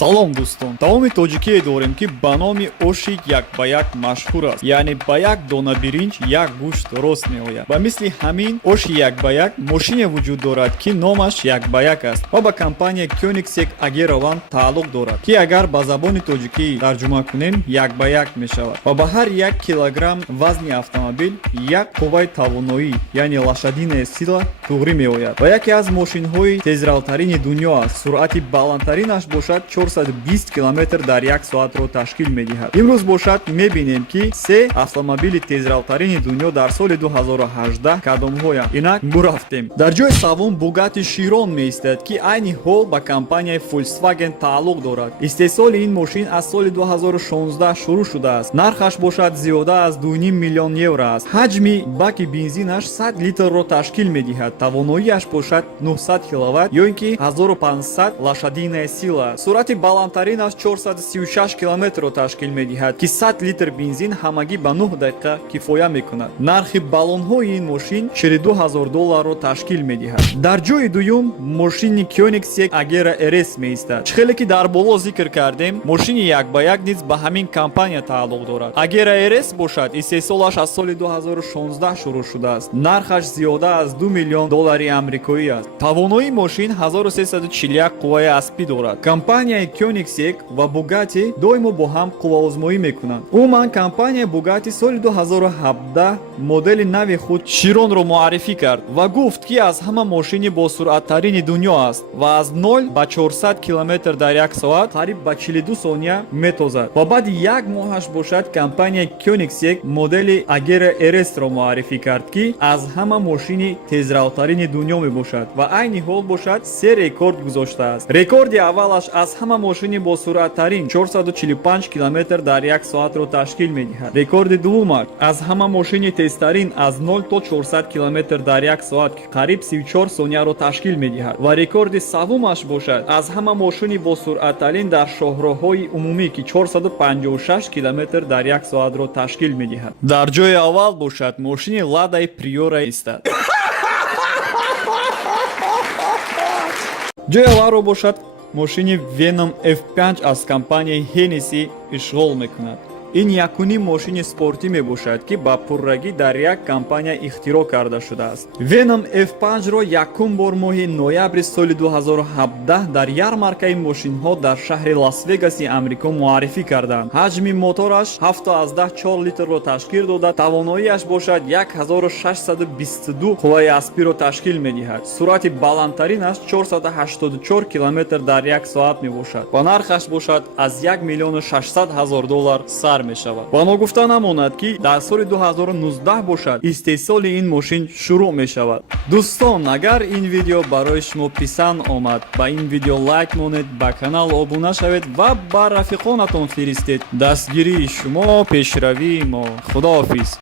салом дӯстон, таоми тоҷикие дорем ки ба номи оши якбаяк машҳур аст. Яъне ба як дона биринҷ як гӯшт рост меояд. Ба мисли ҳамин оши якбаяк мошине вуҷуд дорад ки номаш якбаяк аст ва ба компания Koenigsegg Agera One тааллуқ дорад, ки агар ба забони тоҷикӣ тарҷума кунем якбаяк мешавад ва ба ҳар 1 килограмм вазни автомобил як қувваи тавоноӣ яъне лошадиная сила туғрӣ меояд ва яке аз мошинҳои тезравтарини дунё аст. Суръати баландтаринаш бошад 420 км дар як соатро ташкил медиҳад. имрӯз бошад мебинем ки се автомобили тезравтарини дунё дар соли 2018 кадомҳоянд. инак бурафтем. дар ҷои саввум Bugatti Chiron меистад ки айни ҳол ба компанияи Volkswagen тааллуқ дорад. истеҳсоли ин мошин аз соли 2016 шурӯъ шудааст. нархаш бошад зиёда аз 2,5 миллион евро аст. ҳаҷми баки бензинаш 100 литрро ташкил медиҳад. тавоноиаш бошад 900 киловатт ё ин ки 1500 лошадиная сила. суръати баландтаринаш 436 км ташкил медиҳад ки 100 литр бензин ҳамагӣ ба 9 дақиқа кифоя мекунад. нархи баллонҳои ин мошин $42000-ро ташкил медиҳад. дар ҷои дуюм мошини Koenigsegg Agera RS меистад. чихеле ки дар боло зикр кардем, мошини якбаяк низ ба ҳамин компания тааллуқ дорад. Agera RS бошад истеҳсолаш аз соли 2016 шурӯъ шудааст. нархаш зиёда аз $2 миллион амрикоӣ аст. тавоноии мошин 1341 қувваи аспӣ дорад. компанияи Koenigsegg ва Bugatti доимо бо ҳам қувваозмоӣ мекунанд. умуман компанияи Bugatti соли 2017 модели нави худ Chironро муаррифӣ кард ва гуфт ки аз ҳама мошини босуръаттарини дунё аст ва аз 0 ба 400 км дар як соат қариб ба 42 сония метозад. ва баъди як моҳаш бошад компанияи Koenigsegg модели Agera RS-ро муаррифӣ кард ки аз ҳама мошини тезравтарини дунё мебошад ва айни ҳол бошад се рекорд гузоштааст. рекорди аввалаш аз ҳама мошини босуръаттарин 445 км дар як соатро ташкил медиҳад. рекорди дуввумаш аз ҳама мошини тезтарин аз 0 то 400 км дар як соат ки қариб 34 сонияро ташкил медиҳад ва рекорди саввумаш бошад аз ҳама мошини босуръаттарин дар шоҳроҳҳои умумӣ ки 456 км дар як соатро ташкил медиҳад. дар ҷои аввал бошад мошини Lada Priora истад. ҷои аввалро бошад мошини Venom F5 аз компанияи Hennessy ишғол мекунад. ин якуним мошини спортӣ мебошад ки ба пуррагӣ дар як компания ихтироъ карда шудааст. Venom F5-ро якум бор моҳи ноябри соли 2017 дар ярмаркаи мошинҳо дар шаҳри Лас-Вегаси Амрико муаррифӣ карданд. ҳаҷми мотораш 7,4 литрро ташкил дода, тавоноиаш бошад 1622 қувваи аспиро ташкил медиҳад. суръати баландтаринаш 484 км дар як соат мебошад ва нархаш бошад аз $1,600,000 сар мешавад. ва ногуфта намонад ки дар соли 2019 бошад истеҳсоли ин мошин шурӯъ мешавад. дӯстон, агар ин видео барои шумо писанд омад, ба ин видео лайк монед, ба канал обуна шавед ва ба рафиқонатон фиристед. дастгирии шумо пешравии мо. худоҳофиз.